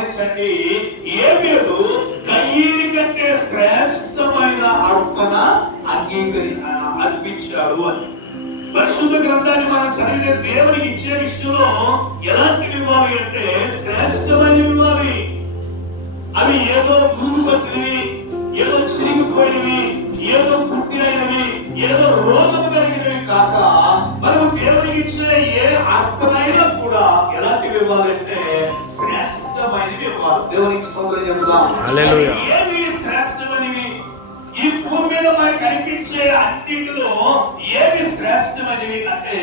గమనించండి, ఏబేలు కయీని కంటే శ్రేష్టమైన అర్పణ అర్పించాడు అని. పరిశుద్ధ గ్రంథాన్ని మనం చదివితే దేవునికి ఇచ్చే విషయంలో ఎలాంటివి ఇవ్వాలి అంటే శ్రేష్టమైనవి ఇవ్వాలి. అవి ఏదో భూమి పట్టినవి, ఏదో చిరిగిపోయినవి, ఏదో గుట్టి అయినవి, ఏదో రోగము కలిగినవి కాక మనము దేవునికి ఇచ్చే ఏ అర్పణైనా కూడా ఎలాంటివి ఇవ్వాలంటే శ్రేష్టమైనవి ఇవ్వాలి. దేవునికి స్తోత్రం చెబుదాం. హల్లెలూయా. ఏవి శ్రేష్టమైనవి? ఈ భూమి మీద మనకు కనిపించే అన్నిటిలో ఏవి శ్రేష్టమైనవి అంటే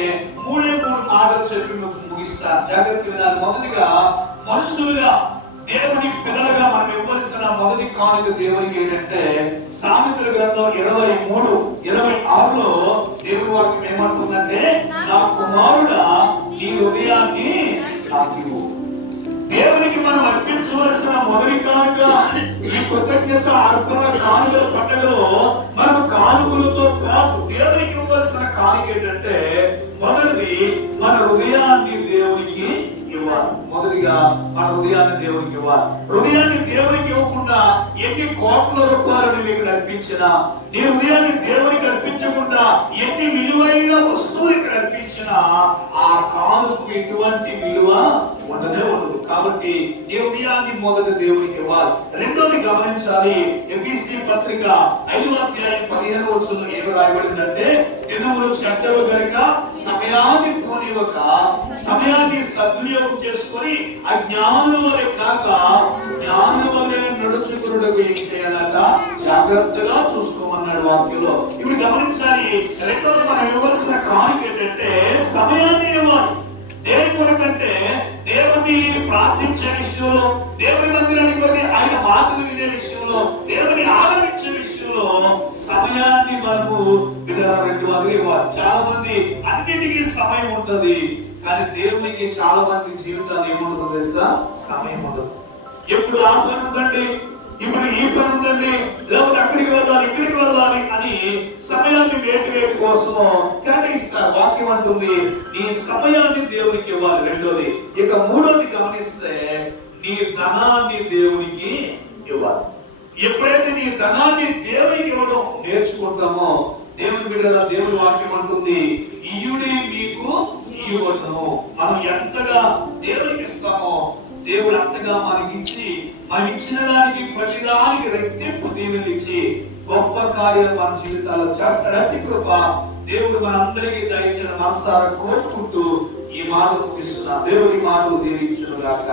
మూడే మాటలు చెప్పి ముగిస్తారు. జాగ్రత్త వినాలి. మొదటిగా మనుషులుగా దేవుని పిల్లలుగా మనం ఇవ్వాల్సిన మొదటి కానుక దేవునికి ఏంటంటే సామెతల గ్రంథం 23:26లో దేవుని వాక్యం ఏమంటుందంటే, నా కుమారుడా నీ హృదయాన్ని నాకు ఇవ్వు. దేవునికి మనం అర్పించవలసిన మొదటి కానుక ఈ కృతజ్ఞత అర్పణ కానుకల పండుగలో మనం కానుకలతో పాటు దేవునికి ఇవ్వాల్సిన కానుక ఏంటంటే మొదటిది మన హృదయాన్ని దేవునికి ఇవ్వాలి. మొదటిగా మన హృదయాన్ని దేవునికి ఇవ్వాలి. హృదయాన్ని దేవునికి ఇవ్వకుండా ఎన్ని కోట్ల రూపాయలు మీకు అర్పించినా, నీ హృదయాన్ని దేవునికి అర్పించకుండా ఎన్ని విలువైన వస్తువులు ఇక్కడ అర్పించినా ఆ కానుకు ఎటువంటి విలువ ఉండదే ఉండదు. కాబట్టి నీ హృదయాన్ని మొదటి దేవునికి ఇవ్వాలి. రెండోది గమనించాలి. ఎఫెసీ పత్రిక 5:15 ఏమి రాయబడిందంటే, దినములు చెడ్డలు గనుక సమయాన్ని పోనివ్వక సమయాన్ని సద్వినియోగం చేసుకొని అజ్ఞానుల వలె కాక జ్ఞానుల వలె నడుచుకున్నటకు ఏం చేయాలట? జాగ్రత్తగా చూసుకోమన్నాడు వాక్యంలో. ఇప్పుడు గమనించాలి. రెండోది మనం ఇవ్వాల్సిన కానుక ఏంటంటే సమయాన్ని ఇవ్వాలి. దేని కొరకంటే దేవుని ప్రార్థించే విషయంలో, దేవుని మందిరానికి వెళ్ళి ఆయన మాటలు వినే విషయంలో, దేవుని ఆరాధించే విషయంలో సమయాన్ని మనము రెండు వరకు ఇవ్వాలి. చాలా మంది అన్నిటికీ సమయం ఉంటది, కానీ దేవునికి చాలా మంది జీవితాలు ఏముంటుందో తెలుసా? సమయం ఉండదు. ఎప్పుడు ఆ పని ఉందండి, ఇప్పుడు ఈ పని ఉందండి, లేకపోతే అక్కడికి వెళ్ళాలి ఇక్కడికి వెళ్ళాలి అని సమయాన్ని వేటి కోసమో కేటాయిస్తారు. వాక్యం అంటుంది నీ సమయాన్ని దేవునికి ఇవ్వాలి. రెండోది. ఇక మూడోది గమనిస్తే నీ ధనాన్ని దేవునికి ఇవ్వాలి. ఎప్పుడైతే నీ ధనాన్ని దేవునికి ఇవ్వడం నేర్చుకుంటామో దేవుని బిడ్డల దేవుని వాక్యం అంటుంది ఇయుడే మీకు ఇవ్వను. మనం ఎంతగా దేవునికి ఇస్తామో దేవుడు అంతగా మనకిచ్చి, మనం ఇచ్చిన దానికి ప్రతిదానికి రెట్టింపు దీవెనలు ఇచ్చి గొప్ప కార్యాలు మన జీవితాల్లో చేస్తాడు. అతి కృప దేవుడు మనందరికీ దయచేసిన మనసారా కోరుకుంటూ ఈ మాటలు ముగిస్తున్నా. దేవుడి మాటలు దీవించును గాక.